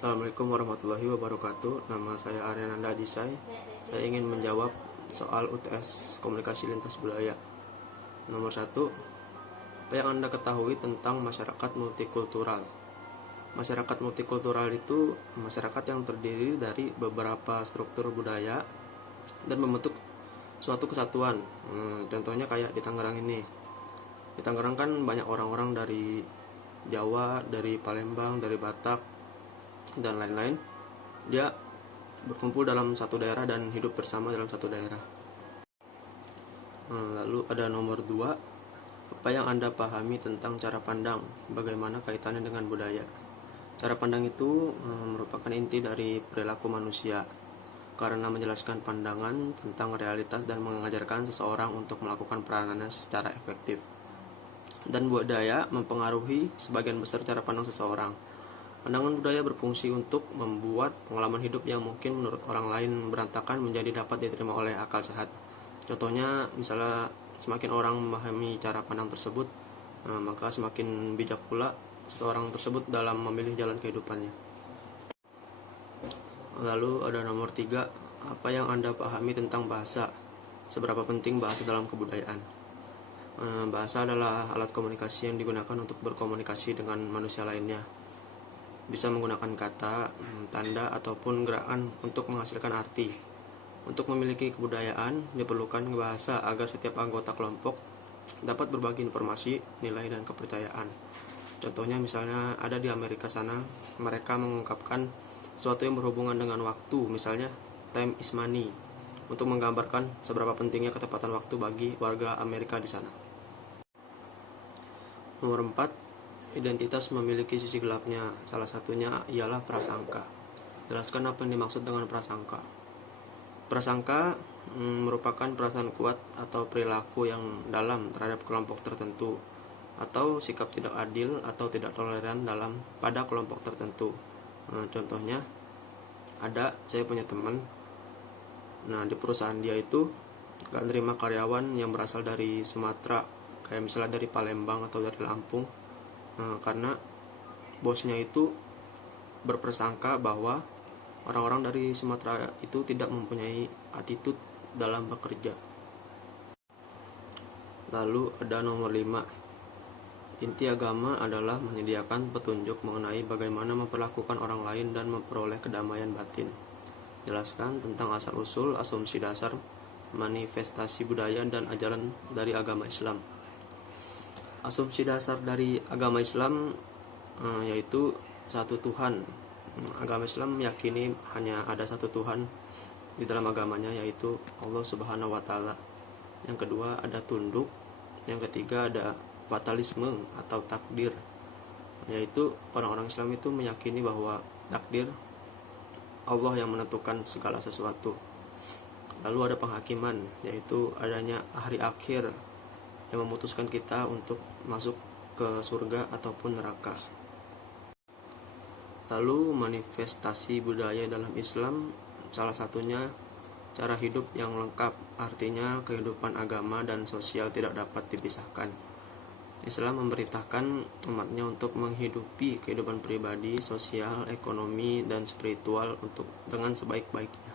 Assalamualaikum warahmatullahi wabarakatuh. Nama saya Aryananda Ajisai. Saya ingin menjawab soal UTS Komunikasi Lintas Budaya. Nomor 1, apa yang Anda ketahui tentang masyarakat multikultural? Masyarakat multikultural itu masyarakat yang terdiri dari beberapa struktur budaya dan membentuk suatu kesatuan. Contohnya kayak di Tangerang ini. Di Tangerang kan banyak orang-orang dari Jawa, dari Palembang, dari Batak, dan lain-lain. Dia berkumpul dalam satu daerah dan hidup bersama dalam satu daerah. Lalu ada nomor 2, apa yang Anda pahami tentang cara pandang, bagaimana kaitannya dengan budaya? Cara pandang itu merupakan inti dari perilaku manusia, karena menjelaskan pandangan tentang realitas dan mengajarkan seseorang untuk melakukan peranannya secara efektif. Dan budaya mempengaruhi sebagian besar cara pandang seseorang. Pandangan budaya berfungsi untuk membuat pengalaman hidup yang mungkin menurut orang lain berantakan menjadi dapat diterima oleh akal sehat. Contohnya, misalnya semakin orang memahami cara pandang tersebut, maka semakin bijak pula seseorang tersebut dalam memilih jalan kehidupannya. Lalu ada nomor 3, apa yang Anda pahami tentang bahasa? Seberapa penting bahasa dalam kebudayaan? Bahasa adalah alat komunikasi yang digunakan untuk berkomunikasi dengan manusia lainnya. Bisa menggunakan kata, tanda, ataupun gerakan untuk menghasilkan arti. Untuk memiliki kebudayaan, diperlukan bahasa agar setiap anggota kelompok dapat berbagi informasi, nilai, dan kepercayaan. Contohnya misalnya ada di Amerika sana, mereka mengungkapkan sesuatu yang berhubungan dengan waktu, misalnya time is money, untuk menggambarkan seberapa pentingnya ketepatan waktu bagi warga Amerika di sana. Nomor 4, identitas memiliki sisi gelapnya, salah satunya ialah prasangka. Jelaskan apa yang dimaksud dengan prasangka. Prasangka merupakan perasaan kuat atau perilaku yang dalam terhadap kelompok tertentu, atau sikap tidak adil atau tidak toleran pada kelompok tertentu. Contohnya, saya punya teman, di perusahaan dia itu gak nerima karyawan yang berasal dari Sumatera, kayak misalnya dari Palembang atau dari Lampung, karena bosnya itu berprasangka bahwa orang-orang dari Sumatera itu tidak mempunyai attitude dalam bekerja. Lalu ada nomor 5, inti agama adalah menyediakan petunjuk mengenai bagaimana memperlakukan orang lain dan memperoleh kedamaian batin. Jelaskan tentang asal-usul, asumsi dasar, manifestasi budaya, dan ajaran dari agama Islam. Asumsi dasar dari agama Islam yaitu satu Tuhan. Agama Islam meyakini hanya ada satu Tuhan di dalam agamanya, yaitu Allah Subhanahu wa Ta'ala. Yang kedua ada tunduk. Yang ketiga ada fatalisme atau takdir, yaitu orang-orang Islam itu meyakini bahwa takdir Allah yang menentukan segala sesuatu. Lalu ada penghakiman, yaitu adanya hari akhir yang memutuskan kita untuk masuk ke surga ataupun neraka. Lalu manifestasi budaya dalam Islam, salah satunya cara hidup yang lengkap, artinya kehidupan agama dan sosial tidak dapat dipisahkan. Islam memerintahkan umatnya untuk menghidupi kehidupan pribadi, sosial, ekonomi, dan spiritual dengan sebaik-baiknya.